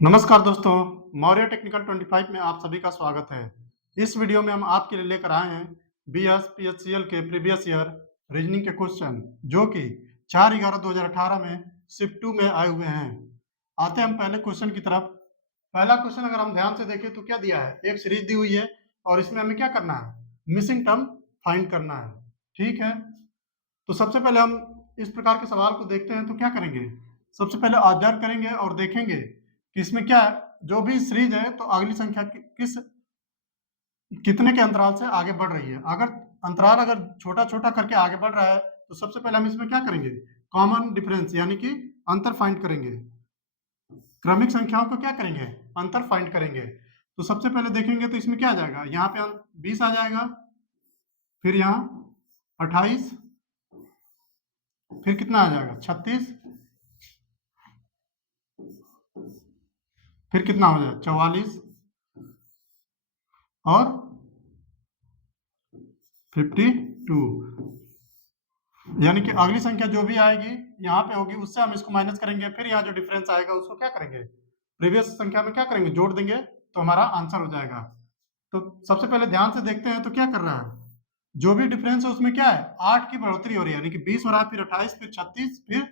नमस्कार दोस्तों, मौर्य टेक्निकल 25 में आप सभी का स्वागत है। इस वीडियो में हम आपके लिए लेकर आए हैं बीएस पीएचसीएल के प्रीवियस ईयर रीजनिंग के क्वेश्चन जो कि 4/11/2018 में शिफ्ट 2 में आए हुए हैं। आते हैं हम पहले क्वेश्चन की तरफ। पहला क्वेश्चन अगर हम ध्यान से देखें तो क्या दिया है, एक सीरीज दी हुई है और इसमें हमें क्या करना है, मिसिंग टर्म फाइंड करना है। ठीक है, तो सबसे पहले हम इस प्रकार के सवाल को देखते हैं तो क्या करेंगे, सबसे पहले ऑब्जर्व करेंगे और देखेंगे कि इसमें क्या है, जो भी सीरीज है तो अगली संख्या किस कितने के अंतराल से आगे बढ़ रही है। अगर अंतराल अगर छोटा छोटा करके आगे बढ़ रहा है तो सबसे पहले हम इसमें क्या करेंगे, कॉमन डिफरेंस यानी कि अंतर फाइंड करेंगे। क्रमिक संख्याओं को क्या करेंगे, अंतर फाइंड करेंगे। तो सबसे पहले देखेंगे तो इसमें क्या आ जाएगा, यहाँ पे 20 आ जाएगा, फिर यहाँ 28, फिर कितना आ जाएगा 36, फिर कितना हो जाएगा 44 और 52। यानी कि अगली संख्या जो भी आएगी यहाँ पे होगी उससे हम इसको माइनस करेंगे, फिर यहाँ जो डिफरेंस आएगा उसको क्या करेंगे, प्रीवियस संख्या में क्या करेंगे, जोड़ देंगे तो हमारा आंसर हो जाएगा। तो सबसे पहले ध्यान से देखते हैं तो क्या कर रहा है, जो भी डिफरेंस है उसमें क्या है, 8 की बढ़ोतरी हो रही है, यानी कि 20 हो रहा है, फिर 28, फिर 36, फिर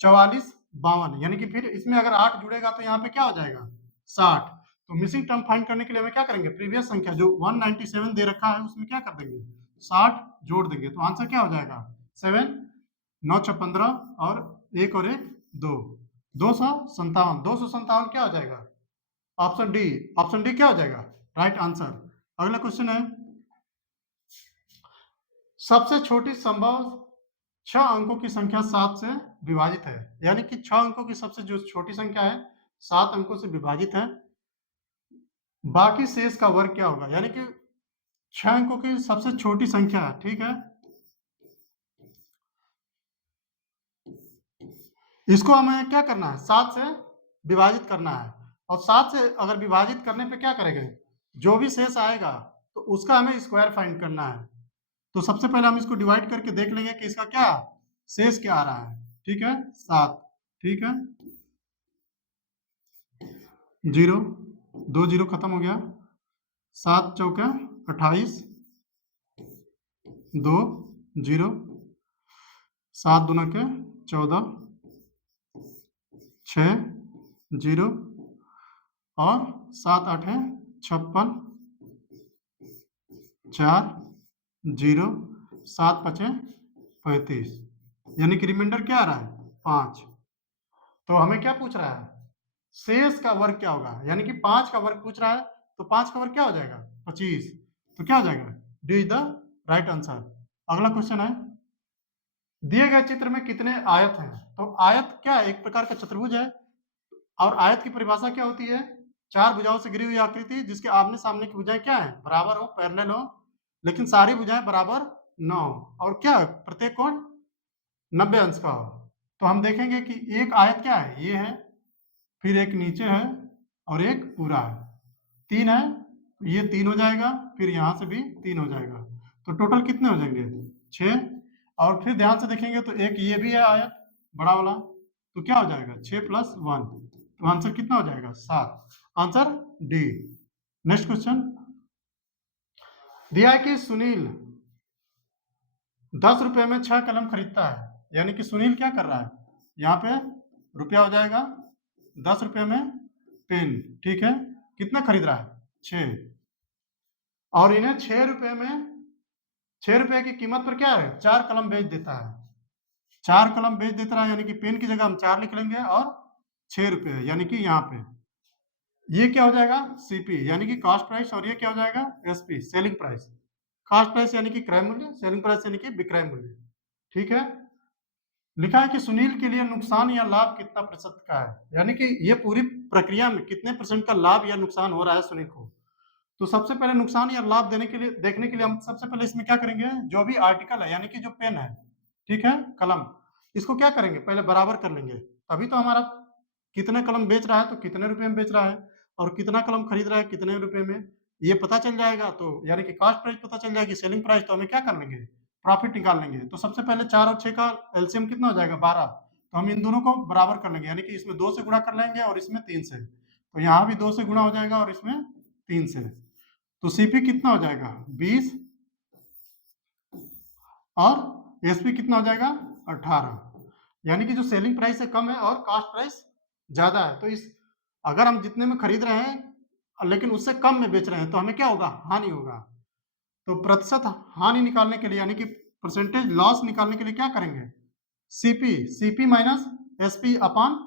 44, 52, यानी कि फिर इसमें अगर 8 जुड़ेगा तो यहाँ पे क्या हो जाएगा 60। तो मिसिंग टर्म फाइंड करने के लिए हमें क्या करेंगे, प्रीवियस संख्या जो 197 दे रखा है उसमें क्या कर देंगे, 60 जोड़ देंगे तो आंसर क्या हो जाएगा 7, 9 × 15 और 1 और 1 2, 257। 257 क्या हो जाएगा, ऑप्शन डी। ऑप्शन डी क्या हो जाएगा, राइट आंसर। अगला क्वेश्चन है, सबसे छोटी संभव 6 अंकों की संख्या 7 से विभाजित है, यानी कि 6 अंकों की सबसे जो छोटी संख्या है 7 अंकों से विभाजित है, बाकी शेष का वर्ग क्या होगा, यानी कि 6 अंकों की सबसे छोटी संख्या है। ठीक है, इसको हमें क्या करना है, 7 से विभाजित करना है, और 7 से अगर विभाजित करने पे क्या करेंगे, जो भी शेष आएगा तो उसका हमें स्क्वायर फाइंड करना है। तो सबसे पहले हम इसको डिवाइड करके देख लेंगे कि इसका क्या शेष क्या आ रहा है। ठीक है, 7, ठीक है, 0, 2 0 खत्म हो गया, 7 चौके 28, 2 0, 7 दूना के 14, 6 0 और 7 8 है 56, 4 0, 7 5 35, यानी कि रिमाइंडर क्या आ रहा है 5। तो हमें क्या पूछ रहा है, शेष का वर्ग क्या होगा, यानी कि 5 का वर्ग पूछ रहा है, तो 5 का वर्ग क्या हो जाएगा 25। तो क्या हो जाएगा, D is the right answer. अगला क्वेश्चन है, दिए गए चित्र में कितने आयत हैं। तो आयत क्या है, एक प्रकार का चतुर्भुज है, और आयत की परिभाषा क्या होती है, 4 भुजाओं से घिरी हुई आकृति जिसके आमने सामने की भुजाएं क्या है, बराबर हो, पैरेलल हो, लेकिन सारी भुजाएं बराबर न हो, और क्या प्रत्येक कोण 90 अंश का हो। तो हम देखेंगे कि एक आयत क्या है, ये है, फिर एक नीचे है और एक पूरा है, 3 है, ये 3 हो जाएगा, फिर यहाँ से भी 3 हो जाएगा, तो टोटल कितने हो जाएंगे 6। और फिर ध्यान से देखेंगे तो एक ये भी है आयत बड़ा वाला, तो क्या हो जाएगा 6 + 1, तो आंसर कितना हो जाएगा 7। Answer D. नेक्स्ट क्वेश्चन, दिया है कि सुनील 10 रुपए में 6 कलम खरीदता है, यानी कि सुनील क्या कर रहा है, यहाँ पे रुपया हो जाएगा, 10 रुपए में पेन, ठीक है, कितना खरीद रहा है 6, और इन्हें 6 रुपए में 6 रुपए की कीमत पर क्या है 4 कलम बेच देता है, 4 कलम बेच देता है, यानी कि पेन की जगह हम 4 लिख लेंगे और 6 रुपए, यानी कि यहाँ पे ये क्या हो जाएगा सीपी, यानी कि कॉस्ट प्राइस, और ये क्या हो जाएगा SP, selling price. Cost price यानी कि क्रय मूल्य, सेलिंग प्राइस यानी कि विक्रय मूल्य। ठीक है, लिखा है कि सुनील के लिए नुकसान या लाभ कितना प्रतिशत का है, यानी कि ये पूरी प्रक्रिया में कितने % का लाभ या नुकसान हो रहा है सुनील को। तो सबसे पहले नुकसान या लाभ देने के लिए देखने के लिए हम सबसे पहले इसमें क्या करेंगे, जो भी आर्टिकल है यानी कि जो पेन है, ठीक है, कलम, इसको क्या करेंगे पहले बराबर कर लेंगे, तभी तो हमारा कितने कलम बेच रहा है तो कितने रुपए में बेच रहा है, और कितना कलम खरीद रहा है कितने रुपए में, ये पता चल जाएगा, तो यानी कि कॉस्ट प्राइस पता चल जाएगी, सेलिंग प्राइस, तो हमें क्या कर लेंगे प्रॉफिट निकाल लेंगे। तो सबसे पहले 4 और 6 का एलसीएम कितना हो जाएगा 12, तो हम इन दोनों को बराबर कर लेंगे, यानी कि इसमें 2 से गुणा कर लेंगे और इसमें 3 से, तो यहाँ भी 2 से गुणा हो जाएगा और इसमें 3 से। तो सीपी कितना हो जाएगा 20 और एसपी कितना हो जाएगा 18। यानी कि जो सेलिंग प्राइस है कम है और कास्ट प्राइस ज्यादा है। तो इस अगर हम जितने में खरीद रहे हैं लेकिन उससे कम में बेच रहे हैं तो हमें क्या होगा, हानि होगा। तो प्रतिशत हानि निकालने के लिए यानी कि परसेंटेज लॉस निकालने के लिए क्या करेंगे, CP minus SP upon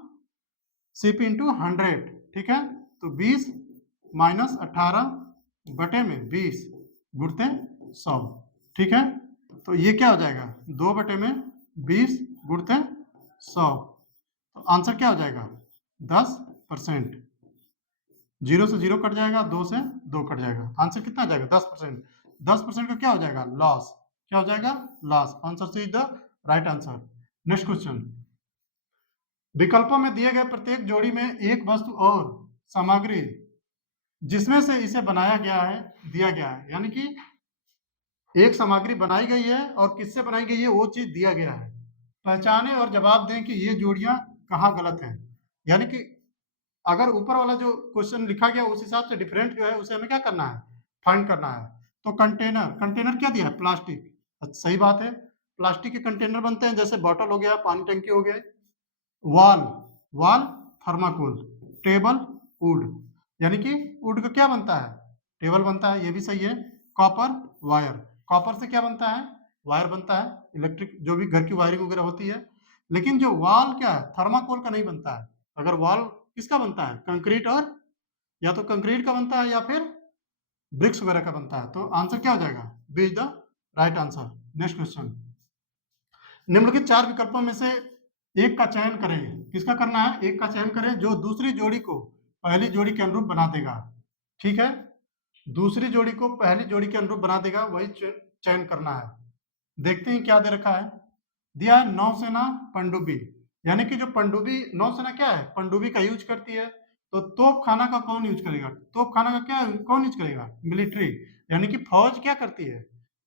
CP into 100। ठीक है, तो 20 माइनस 18 बटे में 20 गुणते 100। ठीक है, तो ये क्या हो जाएगा 2 बटे में 20 गुणते 100। तो आंसर क्या हो जाएगा 10%। 0 से 0 कट जाएगा, 2 से 2 कट जाएगा, आंसर कितना आ जाएगा 10%। 10% का क्या हो जाएगा लॉस, क्या हो जाएगा loss. Answer C is the right answer. Next question, विकल्पों में दिए गए प्रत्येक जोड़ी में एक वस्तु और सामग्री जिसमें से इसे बनाया गया है दिया गया है। यानी कि एक सामग्री बनाई गई है और किससे बनाई गई है वो चीज दिया गया है। पहचाने और जवाब दें कि ये जोड़ियां कहाँ गलत हैं। यानी कि अगर ऊपर वाला जो क्वेश्चन लिखा गया उस हिसाब से डिफरेंट जो है उसे हमें क्या करना है, फाइंड करना है। तो कंटेनर क्या दिया है प्लास्टिक, सही बात है, प्लास्टिक के कंटेनर बनते हैं जैसे बॉटल हो गया, पानी टंकी हो गया। वॉल थर्माकोल, टेबल वुड, यानी कि वुड का क्या बनता है टेबल बनता है, ये भी सही है। कॉपर वायर, कॉपर से क्या बनता है वायर बनता है, इलेक्ट्रिक जो भी घर की वायरिंग वगैरह होती है। लेकिन जो वॉल क्या है थर्माकोल का नहीं बनता है। अगर वॉल किसका बनता है कंक्रीट, और या तो कंक्रीट का बनता है या फिर ब्रिक्स वगैरह का बनता है। तो आंसर क्या हो जाएगा B is the right answer. Next question, निम्नलिखित 4 विकल्पों में से एक का चयन करें। किसका करना है, एक का चयन करें जो दूसरी जोड़ी को पहली जोड़ी के अनुरूप बना देगा। ठीक है, दूसरी जोड़ी को पहली जोड़ी के अनुरूप बना देगा वही चयन करना है। देखते हैं क्या दे रखा है, दिया है नौसेना पनडुब्बी। यानी कि जो पनडुब्बी नौसेना क्या है पनडुब्बी का यूज करती है। तो तोप खाना का कौन यूज करेगा, तोप खाना का क्या कौन यूज करेगा मिलिट्री, यानी कि फौज क्या करती है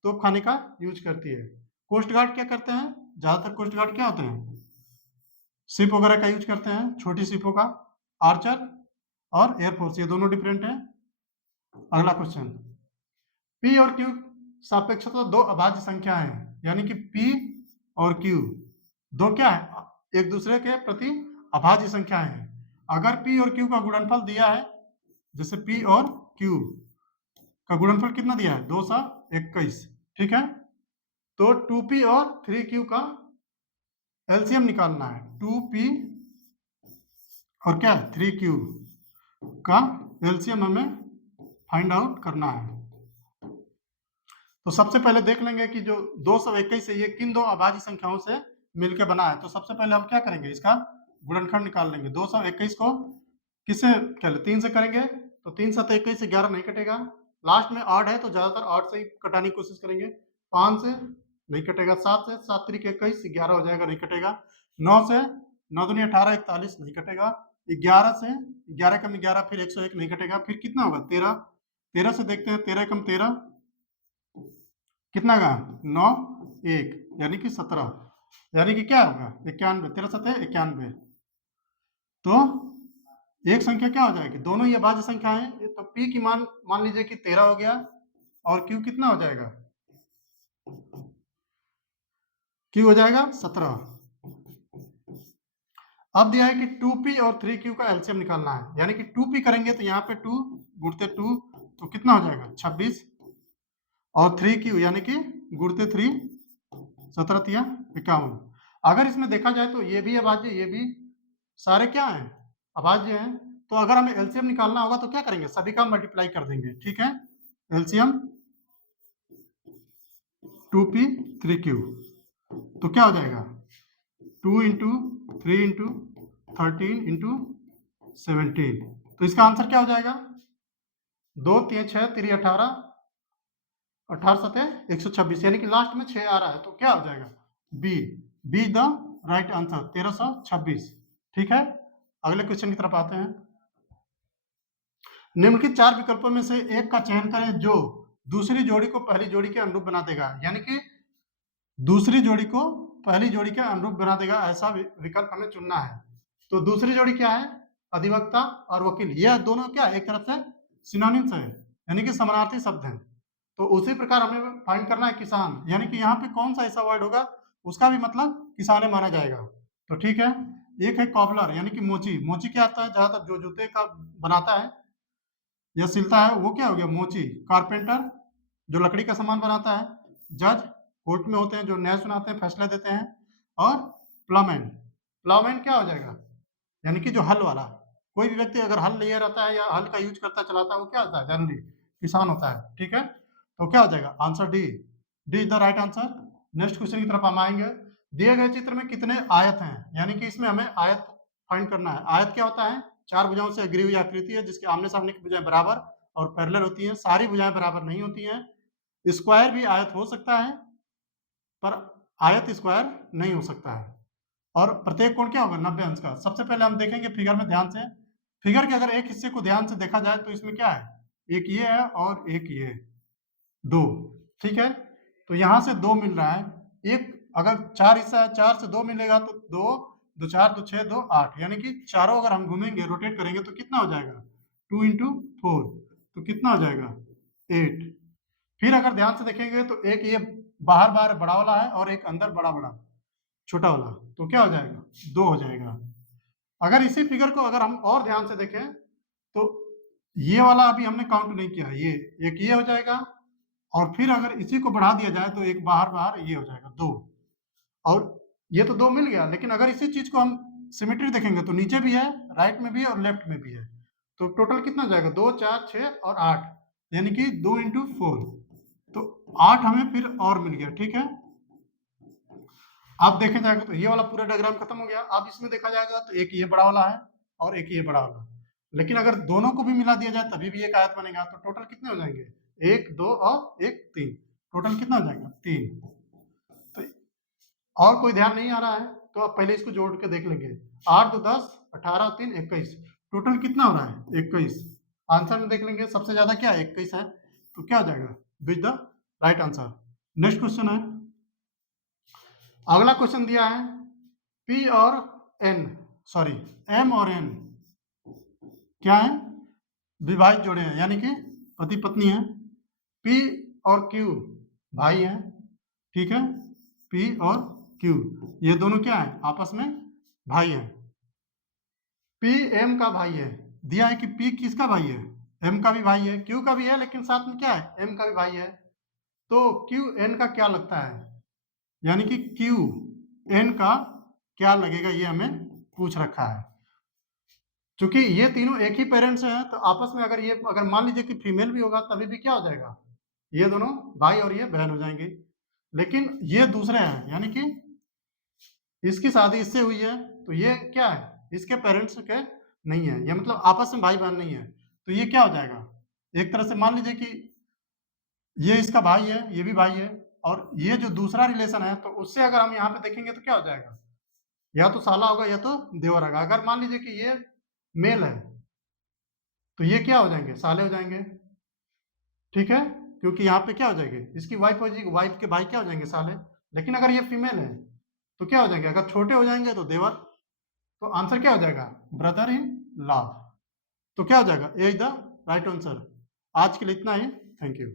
तोप खाने का यूज करती है। कोस्ट गार्ड क्या करते हैं, ज्यादातर कोस्ट गार्ड क्या होते हैं शिप वगैरह का यूज करते हैं, छोटी शिपों का। आर्चर और एयरफोर्स ये दोनों डिफरेंट हैं। अगला क्वेश्चन, पी और क्यू सापेक्षता दो अभाज्य संख्या है। यानी कि पी और क्यू दो क्या है एक दूसरे के प्रति अभाज्य संख्या है। अगर पी और क्यू का गुणनफल दिया है, जैसे पी और क्यू का गुणनफल कितना दिया है 221। ठीक है, तो 2p और 3q का एलसीएम निकालना है। 2p और क्या 3q का एलसीएम हमें फाइंड आउट करना है। तो सबसे पहले देख लेंगे कि जो 221 है ये किन दो अभाज्य संख्याओं से मिलकर बना है। तो सबसे पहले हम क्या करेंगे इसका गुणनखंड निकाल लेंगे। 221 को किससे क्या 3 से करेंगे, तो 3 7 21 से 11 नहीं कटेगा। लास्ट में 8 है तो ज्यादातर 8 से ही कटाने की कोशिश करेंगे। 5 से नहीं कटेगा, 7 से 7 3 21 11 हो जाएगा नहीं कटेगा। 9 से 9 दूनी 18 41 नहीं कटेगा। 11 से 11 कम 11 फिर 101 नहीं कटेगा। फिर कितना होगा 13, 13 से देखते हैं 13 कम 13 कितना का 9 1 यानी कि 17, यानी कि क्या होगा 91, 13 7 91। तो एक संख्या क्या हो जाएगी दोनों ही अभाज्य संख्या है। तो p की मान लीजिए कि 13 हो गया और q कितना हो जाएगा q हो जाएगा 17। अब दिया है कि 2p और 3q का एलसीएम निकालना है। यानी कि 2p करेंगे तो यहाँ पे 2 गुणते 2 तो कितना हो जाएगा 26 और 3q यानी कि गुणते 3 17 तिया 51। अगर इसमें देखा जाए तो ये भी अभाज्य ये भी सारे क्या हैं अभाज्य हैं। तो अगर हमें एलसीएम निकालना होगा तो क्या करेंगे सभी का मल्टीप्लाई कर देंगे। ठीक है, एलसीएम 2p 3q तो क्या हो जाएगा 2 इंटू 3 इंटू 13 इंटू 17। तो इसका आंसर क्या हो जाएगा 2 3 6 3 18 18 7 126 यानी कि लास्ट में 6 आ रहा है। तो क्या हो जाएगा बी द राइट आंसर 1326। ठीक है, अगले क्वेश्चन की तरफ आते हैं। निम्नलिखित 4 विकल्पों में से एक का चयन करें जो दूसरी जोड़ी को पहली जोड़ी के अनुरूप बना देगा। यानी कि दूसरी जोड़ी को पहली जोड़ी के अनुरूप बना देगा ऐसा विकल्प हमें चुनना है। तो दूसरी जोड़ी क्या है अधिवक्ता और वकील, यह दोनों क्या एक तरफ से सिनोनिम्स है, यानी कि समानार्थी शब्द हैं। तो उसी प्रकार हमें फाइंड करना है किसान, यानी कि यहाँ पे कौन सा ऐसा वर्ड होगा उसका भी मतलब किसाने माना जाएगा। तो ठीक है, एक है कॉबलर यानी कि मोची। मोची क्या आता है, जहां तक जो जूते का बनाता है या सिलता है वो क्या हो गया मोची। कारपेंटर जो लकड़ी का सामान बनाता है। जज कोर्ट में होते हैं जो न्याय सुनाते हैं, फैसला देते हैं। और प्लाउमैन, प्लाउमैन क्या हो जाएगा, यानी कि जो हल वाला। कोई भी व्यक्ति अगर हल लिए रहता है या हल का यूज करता चलाता है वो क्या होता है, जनरली किसान होता है। ठीक है, तो क्या हो जाएगा answer D. D is the right answer. Next question की तरफ हम आएंगे। दिए गए चित्र में कितने आयत हैं, यानी कि इसमें हमें आयत फाइंड करना है। आयत क्या होता है, चार भुजाओं से घिरी हुई आकृति है जिसके आमने सामने की भुजाएं बराबर और पैरेलल होती हैं। सारी भुजाएं बराबर नहीं होती हैं। स्क्वायर भी आयत हो सकता है पर आयत स्क्वायर नहीं हो सकता है। और प्रत्येक कोण क्या होगा 90 अंश का। सबसे पहले हम देखेंगे फिगर में ध्यान से। फिगर के अगर एक हिस्से को ध्यान से देखा जाए तो इसमें क्या है, एक ये है और एक ये है, दो। ठीक है, तो यहां से दो मिल रहा है। एक अगर चार हिस्सा है, चार से दो मिलेगा तो दो, दो चार, दो छह, दो आठ, यानी कि चारों अगर हम घूमेंगे रोटेट करेंगे तो कितना हो जाएगा, 2 इंटू 4, तो कितना हो जाएगा 8। फिर अगर ध्यान से देखेंगे तो एक ये बाहर बाहर बड़ा वाला है और एक अंदर बड़ा बड़ा छोटा वाला, तो क्या हो जाएगा, दो हो जाएगा। अगर इसी फिगर को अगर हम और ध्यान से देखें तो ये वाला अभी हमने काउंट नहीं किया, ये एक ये हो जाएगा। और फिर अगर इसी को बढ़ा दिया जाए तो एक बाहर बाहर ये हो जाएगा दो। और ये तो दो मिल गया, लेकिन अगर इसी चीज को हम सिमेट्री देखेंगे तो नीचे भी है, राइट में भी है और लेफ्ट में भी है। तो टोटल कितना हो जाएगा, दो, चार, छह और आठ, यानी कि 2 इंटू 4, तो 8 हमें फिर और मिल गया। ठीक है, अब देखा जाएगा तो ये वाला पूरा डायग्राम खत्म हो गया। अब इसमें देखा जाएगा तो एक ये बड़ा वाला है और एक ये बड़ा वाला, लेकिन अगर दोनों को भी मिला दिया जाए तभी भी एक आयत बनेगा। तो टोटल कितने हो जाएंगे, एक, दो और एक, तीन, टोटल कितना हो जाएगा, तीन। तो और कोई ध्यान नहीं आ रहा है तो आप पहले इसको जोड़ के देख लेंगे। 8 2 10, 18 3 21, टोटल कितना हो रहा है 21। आंसर में देख लेंगे सबसे ज्यादा क्या 21 है, तो क्या हो जाएगा which the right answer. Next question है, अगला क्वेश्चन दिया है पी और एन, सॉरी एम और एन क्या है, विवाहित जोड़े हैं, यानी कि पति पत्नी है। पी और क्यू भाई हैं। ठीक है, पी और क्यू ये दोनों क्या है, आपस में भाई हैं। पी एम का भाई है, दिया है कि पी किसका भाई है, एम का भी भाई है, क्यू का भी है, लेकिन साथ में क्या है, एम का भी भाई है। तो क्यू एन का क्या लगता है, यानी कि क्यू एन का क्या लगेगा, ये हमें पूछ रखा है। क्योंकि ये तीनों एक ही पेरेंट्स हैं तो आपस में अगर ये अगर मान लीजिए कि फीमेल भी होगा तभी भी क्या हो जाएगा, ये दोनों भाई और ये बहन हो जाएंगे। लेकिन ये दूसरे हैं, यानी कि इसकी शादी इससे हुई है तो ये क्या है, इसके पेरेंट्स के नहीं है, ये मतलब आपस में भाई बहन नहीं है। तो ये क्या हो जाएगा, एक तरह से मान लीजिए कि ये इसका भाई है, ये भी भाई है, और ये जो दूसरा रिलेशन है तो उससे अगर हम यहाँ पे देखेंगे तो क्या हो जाएगा, या तो साला होगा या तो देवर होगा। अगर मान लीजिए कि ये मेल है तो ये क्या हो जाएंगे, साले हो जाएंगे। ठीक है, क्योंकि यहाँ पे क्या हो जाएगी, इसकी वाइफ हो जाएगी, वाइफ के भाई क्या हो जाएंगे, साले। लेकिन अगर ये फीमेल है तो क्या हो जाएंगे, अगर छोटे हो जाएंगे तो देवर। तो आंसर क्या हो जाएगा, ब्रदर इन लॉ। तो क्या हो जाएगा, ए इज द राइट आंसर। आज के लिए इतना ही, थैंक यू।